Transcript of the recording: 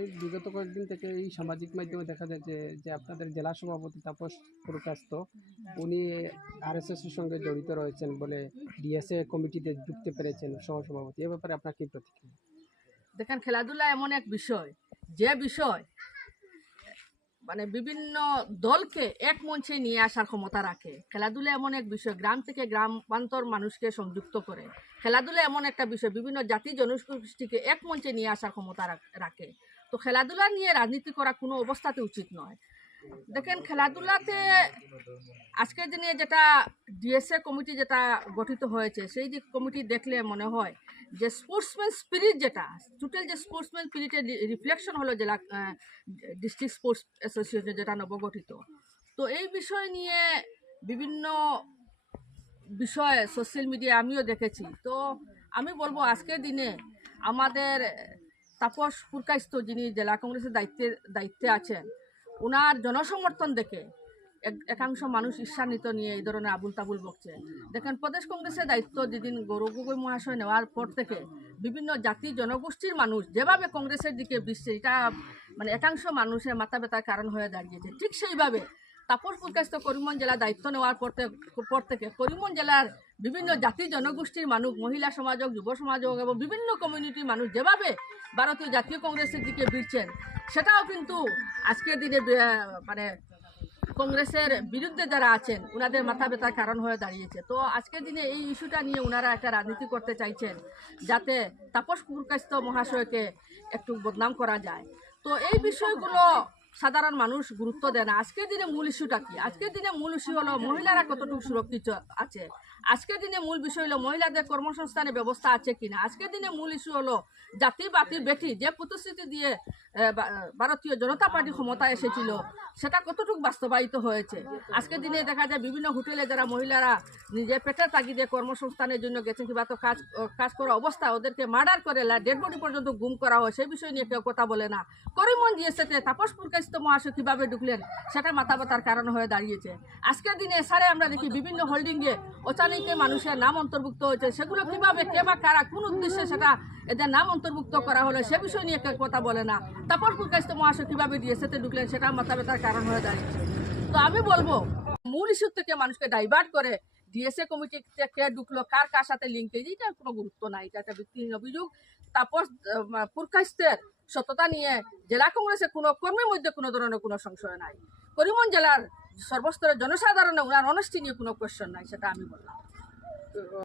এই বিগত কয়েকদিন থেকে এই সামাজিক মাধ্যমে দেখা যায় যে যে আপনাদের জেলা সভাপতি তাপস পুরকাস্ত উনি আরএসএস এর সঙ্গে জড়িত রয়েছেন বলে ডিএসএ কমিটিতে ঢুকতে পেরেছেন সহসভাপতি। এ ব্যাপারে আপনার কি প্রতিক্রিয়া? দেখেন, খেলাধুলা এমন এক বিষয়, যে বিষয় মানে বিভিন্ন দলকে এক মঞ্চে নিয়ে আসার ক্ষমতা রাখে। খেলাধুলা এমন এক বিষয়, গ্রাম থেকে গ্রামান্তর মানুষকে সংযুক্ত করে। খেলাধুলা এমন একটা বিষয়, বিভিন্ন জাতি জনগোষ্ঠীকে এক মঞ্চে নিয়ে আসার ক্ষমতা রাখে। তো খেলাধুলা নিয়ে রাজনীতি করা কোনো অবস্থাতে উচিত নয়। দেখেন, খেলাধুলাতে আজকের দিনে যেটা ডিএসএ কমিটি যেটা গঠিত হয়েছে, সেই দিক কমিটি দেখলে মনে হয় যে স্পোর্টসম্যান স্পিরিট যেটা টোটাল যে স্পোর্টসম্যান স্পিরিটের রিফ্লেকশন হলো জেলা ডিস্ট্রিক্ট স্পোর্টস অ্যাসোসিয়েশন যেটা নবগঠিত। তো এই বিষয় নিয়ে বিভিন্ন বিষয়ে সোশ্যাল মিডিয়া আমিও দেখেছি। তো আমি বলব, আজকের দিনে আমাদের তাপস পুরকাইস্ত যিনি জেলা কংগ্রেসের দায়িত্বে দায়িত্বে আছেন ওনার জনসমর্থন দেখে এক- একাংশ মানুষ ঈর্ষান্বিত নিয়ে এই ধরনের আবুল তাবুল বকছে। দেখেন, প্রদেশ কংগ্রেসের দায়িত্ব যেদিন গৌরব গগৈ মহাশয় নেওয়ার পর থেকে বিভিন্ন জাতি জনগোষ্ঠীর মানুষ যেভাবে কংগ্রেসের দিকে বিশ্বে, এটা মানে একাংশ মানুষের মাথা ব্যথার কারণ হয়ে দাঁড়িয়েছে, ঠিক সেইভাবে তাপস পুরকাস্ত করিমগঞ্জ জেলা দায়িত্ব নেওয়ার পর পর থেকে করিমগঞ্জ জেলার বিভিন্ন জাতি জনগোষ্ঠীর মানুষ, মহিলা সমাজ যুব সমাজ হোক এবং বিভিন্ন কমিউনিটির মানুষ যেভাবে ভারতীয় জাতীয় কংগ্রেসের দিকে ভিড়ছেন সেটাও কিন্তু আজকের দিনে মানে কংগ্রেসের বিরুদ্ধে যারা আছেন ওনাদের মাথা ব্যথার কারণ হয়ে দাঁড়িয়েছে। তো আজকের দিনে এই ইস্যুটা নিয়ে ওনারা একটা রাজনীতি করতে চাইছেন, যাতে তাপস পুরকাস্ত মহাশয়কে একটু বদনাম করা যায়। তো এই বিষয়গুলো সাধারণ মানুষ গুরুত্ব দেয় না। আজকের দিনে মূল ইস্যুটা কি? আজকের দিনে মূল ইস্যু হলো মহিলারা কতটুকু সুরক্ষিত আছে? আজকের দিনে মূল বিষয় হলো মহিলাদের কর্মসংস্থানের ব্যবস্থা আছে কিনা? আজকের দিনে মূল ইস্যু হলো জাতি বাতির বেটি যে প্রতিশ্রুতি দিয়ে ভারতীয় জনতা পার্টি ক্ষমতায় এসেছিল। সেটা কতটুকু বাস্তবায়িত হয়েছে? আজকের দিনে দেখা যায় বিভিন্ন হোটেলে যারা মহিলারা নিজের পেটের তাগিদে কর্মসংস্থানের জন্য গেছে কিংবা তো কাজ কাজ করা অবস্থা ওদেরকে মার্ডার করে ডেড বডি পর্যন্ত গুম করা হয়, সেই বিষয় নিয়ে কেউ কথা বলে না। করিমন দিয়েছে তাপস পুরকাস্ত মহাশয় কীভাবে ঢুকলেন, সেটা মাথা ব্যথার কারণ হয়ে দাঁড়িয়েছে। আজকের দিনে সারে আমরা দেখি বিভিন্ন হোল্ডিংয়ে অচানিকে মানুষের নাম অন্তর্ভুক্ত হয়েছে। সেগুলো কীভাবে, কে বা কারা, কোন উদ্দেশ্যে সেটা এদের নাম অন্তর্ভুক্ত করা হলো সে বিষয় নিয়ে কেউ কথা বলে না। তাপস পুরকাস্ত মহাশয় কীভাবে ডিএসএতে ঢুকলেন সেটা মাথা ব্যথার কারণ হয়ে দাঁড়িয়েছে। তো আমি বলব মূল ইস্যু থেকে মানুষকে ডাইভার্ট করে ডিএসএ কমিটিতে কে ঢুকলো কার কার সাথে লিঙ্কে এটা কোনো গুরুত্ব নাই এটা একটা ভিত্তিহীন অভিযোগ। আহ, পুরকাস্তের সততা নিয়ে জেলা কংগ্রেসের কোনো কর্মীর মধ্যে কোনো ধরনের কোনো সংশয় নাই। করিমগঞ্জ জেলার সর্বস্তরের জনসাধারণের ওনার অনেস্টি নিয়ে কোনো কোয়েশ্চন নাই সেটা আমি বললাম।